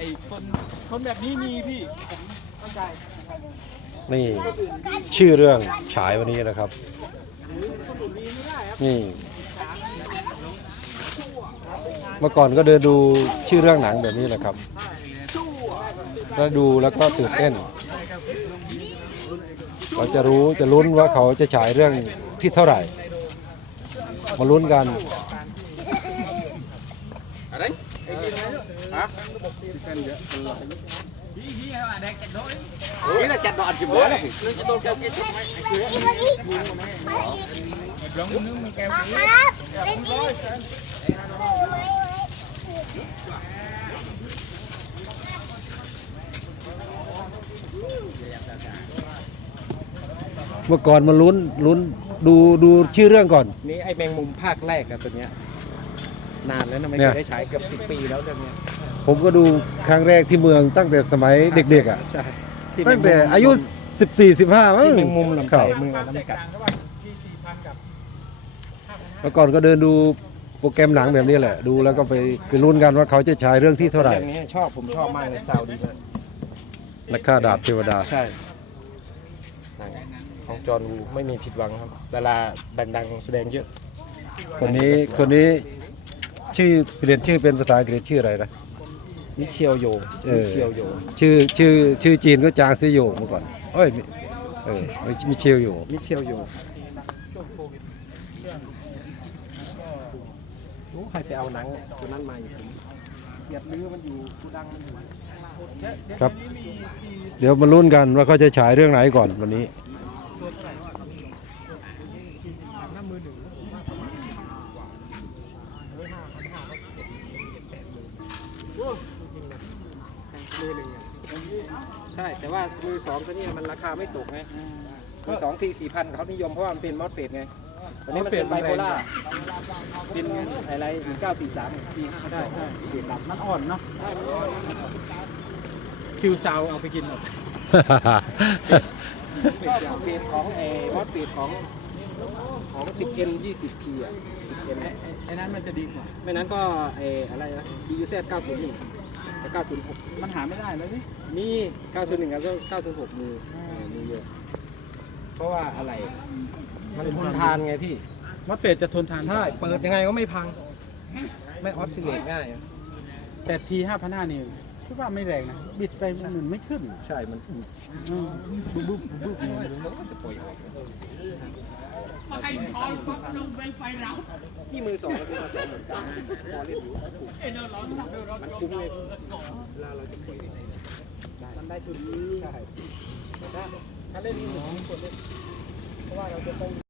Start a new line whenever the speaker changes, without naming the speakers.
อ้คนแบบนี้มีพี่ผมเข้าใจ
นี่ชื่อเรื่องฉายวันนี้นะครับนี่เมื่อก่อนก็เดินดูชื่อเรื่องหนังแบบนี้แหละครับแล้วดูแล้วก็ตื่นเต้นเราจะรู้จะลุ้นว่าเขาจะฉายเรื่องที่เท่าไหร่มาลุ้นกัน
อะไรไอ้กินไหมฮะนี่แหละจัดดอกจิ๋วเลยเรื่องจะโดนแก้วกินไหมลงนึงมีแก้ว
เมื่อก่อนมาลุ้นดูชื่อเรื่องก่อน
นี่ไอ้แมงมุมภาคแรกอะตัวเนี้ยนานแล้วนะไม่เคยได้ฉายเกือบ10 ปีแล้วเรื่องนี้
ผมก็ดูครั้งแรกที่เมืองตั้งแต่สมัยเด็กๆอ่ะ
ใช่
ตั้งแต่อายุ14-15มั้ง
ที่แมงมุมลำไส้มือแล้วไม่กัด
เมื่อก่อนก็เดินดูโปรแกรมหนังแบบนี้แหละดูแล้วก็ไปลุ้นกันว่าเขาจะฉายเรื่องที่เท่าไหร่
เรื่องนี้ผมชอบมากเลยซาวดีมาก
นักฆ่าดาบเทวดา
ใช่ของจอห์นวูไม่มีผิดหวังครับดาราดังๆแสดงเยอะ
คนนี้ชื่อเปลี่ยนชื่อเป็นภาษาอังกฤษชื่ออะไรนะ
มิเชลโย
ชื่อจีนก็จางซีโยเมื่อก่อนมิเชลโย
ใครไปเอาหนังตัวนั้นมาอยู่ผมเกียบลื้อมันอยู่กูดังมันอยู่
ครับเดี๋ยวมาลุ้นกันว่าเขาจะฉายเรื่องไหนก่อนวันนี้
ใช่แต่ว่ามือสองตัวนี้มันราคาไม่ตกไงมือสองที4,000เขานิยมเพราะว่ามันเป็นมอสเฟตไงตอนนี้มันเป็นไบโพล่าเป็นอะไร1943 45ได้เฟตดำ
มันอ่อนเนาะ
ใช่มันอ่อน
คิวซาวเอาไปกินหมด
ชอบเฟตของมอสเฟตของ 10N 20P อ่ะ 10N
ไอ้นั้นมันจะดีกว่า
ไม่นั้นก็อะไรนะ BUZ 901กับ906
มันหาไม่ได้เลยนี่
มี901กับ906มีเยอะเพราะว่าอะไรมันทนทานไงพี่
มอสเฟตจะทนทาน
ใช่เปิดยังไงก็ไม่พังไม่ออสซิเลตง่าย
แต่ที5,500นี่คิดว่าไม่แรงนะบิดไปมันไม่ขึ้น
ใช่มัน
บุ๊บ
เนี่ยจะปล่อยออกนี่มือสองซื้อมา20,000พอเล่นอยู่ถูกมันคุ้มเลยเวลาเราจะปล่อย
มันได้ทุนใช่ถ้าเล่นนี่หนึ่งคนเล่นเพราะว่าเราจะต้อง